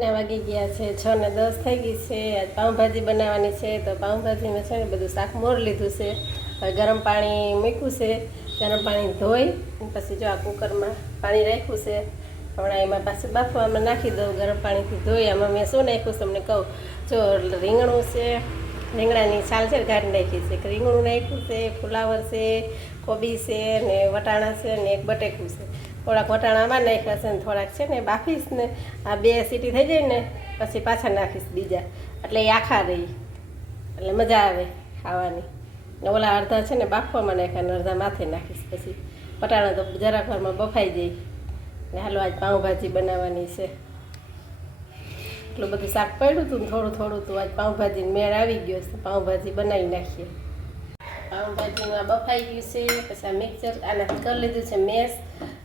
વાગી ગયા છે 6 ને 10 થઈ ગઈ છે. આજ પાઉંભાજી બનાવવાની છે તો પાઉંભાજીમાં છે ને બધું શાક મોર લીધું છે. હવે ગરમ પાણી મૂક્યું છે. ગરમ પાણી ધોઈ પછી જો આ કુકરમાં પાણી રાખ્યું છે. હમણાં એમાં પાછું બાફવામાં નાખી દઉં. ગરમ પાણીથી ધોઈ આમાં મેં શું નાખ્યું તમને કહું. જો રીંગણું છે, રીંગણાની છાલ છે ને કાઢી નાખી છે. રીંગણું નાખ્યું છે, ફુલાવર છે, કોબી છે ને વટાણા છે ને એક બટેકું છે. થોડાક વટાણામાં નાખ્યા છે ને થોડાક છે ને બાફીશ ને આ 2 સીટી થઈ જાય ને પછી પાછા નાખીશ બીજા, એટલે એ આખા રહી, એટલે મજા આવે ખાવાની. ઓલા અડધા છે ને બાફવામાં નાખ્યા ને અડધા માથે નાખીશ. પછી વટાણા તો જરાક વારમાં બફાઈ જાય ને. હાલો આજ પાઉંભાજી બનાવવાની છે. એટલું બધું શાક પડ્યું હતું ને થોડું થોડું તો આજ પાઉંભાજીને મેળ આવી ગયો છે. પાઉંભાજી બનાવી નાખીએ. પાઉંભાજીમાં બફાઈ ગયું છે. પછી આ મિક્સર આનાથી કરી લીધું છે મેશ.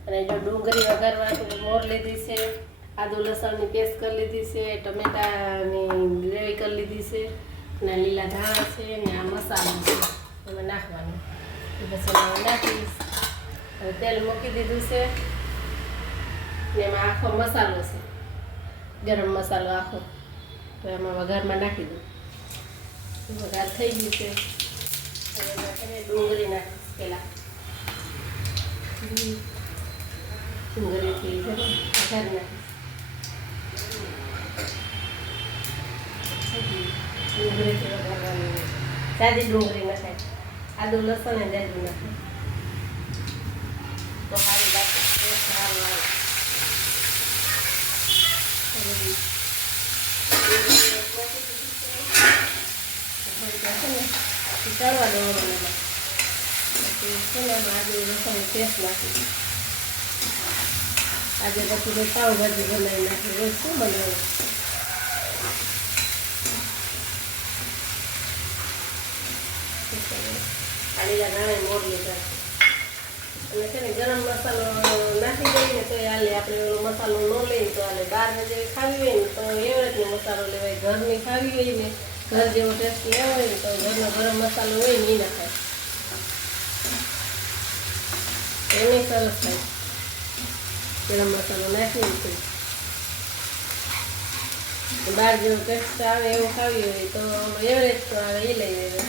અને જો ડુંગળી વઘારવાનું મોર લીધી છે, આદુ લસણની પેસ્ટ કરી લીધી છે, ટમેટાની ગ્રેવી કરી લીધી છે અને લીલા ધાણા છે ને આ મસાલો છે એમાં નાખવાનું. પછી નાખીશ. હવે તેલ મૂકી દીધું છે ને એમાં આખો મસાલો છે, ગરમ મસાલો આખો, તો એમાં વઘારમાં નાખી દઉં. વઘાર થઈ ગયું છે. હવે ડુંગળી નાખીશ પહેલાં. ડુંગળીથી વઘાર નાખીશ. ડુંગળીથી વઘારવાની જાજી ડુંગળી નખાય, આદુ લસણ ને જાજુ નાખાય તો સારી લાગે, સારું આવે. ચડવા દેવાનું એમાં. પછી છે ને આદુ લસણની પેસ્ટ નાખી. આજે પછી મેં પાઉંભાજી બનાવી નાખી. રોજ શું બનાવું? લીલા ધાણા મોર લીધા અને છે ને ગરમ મસાલો નાખી દઈએ ને તો હાલે. આપણે એનો મસાલો ન લઈએ તો હાલે. બહાર જે ખાવી હોય ને તો એવરેજનો મસાલો લેવાય. ઘરની ખાવી હોય ને, ઘર જેવો ટેસ્ટ લેવો હોય ને તો ઘરનો ગરમ મસાલો હોય ને એ નખાય, એને સરસ થાય. ગરમ મસાલો નાખીને છે બહાર જેવો ટેસ્ટ આવે એવું ખાવી હોય તો એવરેજ તો આવે એ લઈ લેવાય.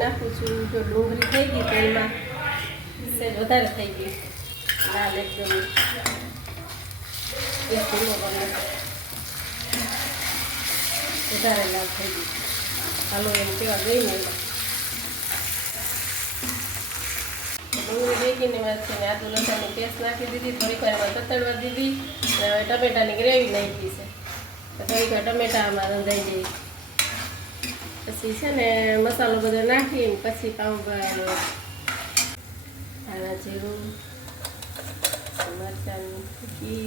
નાખું છું. જો ડુંગળી થઈ ગઈ તેલમાં સહેજ વધારે થઈ ગઈ લાલ, એકદમ વધારે લાલ થઈ ગઈ. હાલો એમ કેવા ગઈ ને એમાં ડુંગળી થઈ ગઈ ને એમાં છે ને આદુ લસણની પેસ્ટ નાખી દીધી. થોડીક વાર એમાં તતડવા દીધી. હવે ટમેટાની ગ્રેવી નાખી છે તો થોડીક વાર ટમેટામાં રંધાઈ જાય. પછી છે ને મસાલો બધો નાખીને પછી પાઉંભાજી, ધાણા જીરું, મરચાંની ભૂકી,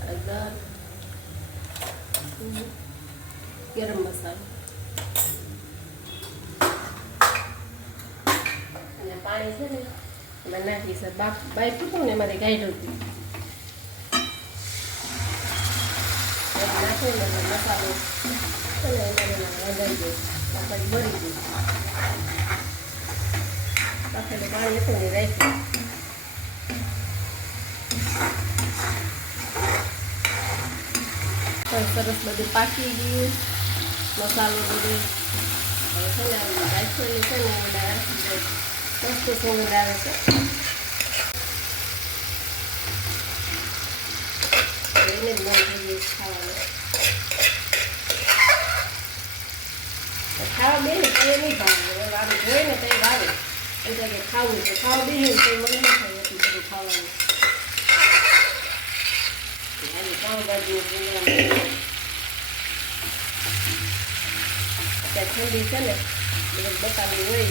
હળદર, ગરમ મસાલો અને પાણી છે ને એમાં નાખી છે. બાઈ ફૂટું ને એમાંથી કાઢ્યું હતું નાખીને મસાલો છે ને એમાં વગાડી દઉં. પાપડી ભરી દઉં. પાપડી પાણી હતું ને રાખ્યું. સરસ બધું પાકી ગયું મસાલો બધું. હવે છે ને રાખેલી છે ને મસ્ત સુગંધ આવે છે. એને જ મન થઈ ગયું ખાવાનું. ખાવા બે ને તો એ નહીં ભાવે. આપણે જોઈએ ને તો એ ભાવે. એમ કે ખાવું છે, ખાવા બે ને તો મને ન થાય એટલું બધું ખાવાનું. પાઉંભાજી અત્યારે ઠંડી છે ને બધું બતાવી હોય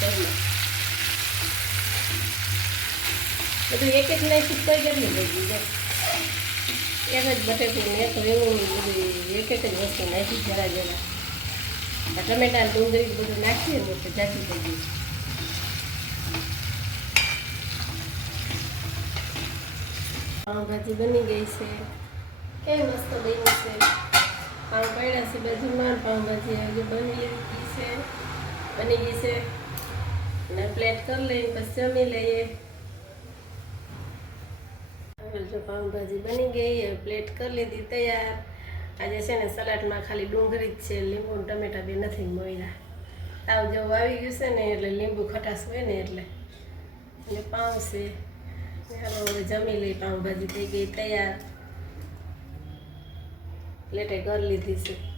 ઘરમાં બધું એક એક નાખી તો કેટલી થઈ ગઈ. એક જ બટેકું ને તો એવું બધું એક જ વસ્તુ નાખી જરા જરા. ટમેટા ડુંગળી બધું નાખીએ ને તો જાતી થઈ ગઈ. પાઉંભાજી બની ગઈ છે. કેવી મસ્ત બની છે. પાઉં પડ્યા છે બાજુમાં. પાઉંભાજી હજુ બની ગઈ છે. અને પ્લેટ કરી લઈએ પછી જમી લઈએ. હવે જો પાઉંભાજી બની ગઈ, હવે પ્લેટ કરી લીધી તૈયાર. આજે છે ને સલાડમાં ખાલી ડુંગળી જ છે, લીંબુ ને ટમેટા બે નથી મોયરા. તાવ જેવું આવી ગયું છે ને એટલે લીંબુ ખટાશ હોય ને એટલે. અને પાઉં છે. ચાલો હવે જમી લઈ. પાઉંભાજી થઈ ગઈ તૈયાર. પ્લેટે કરી લીધી છે.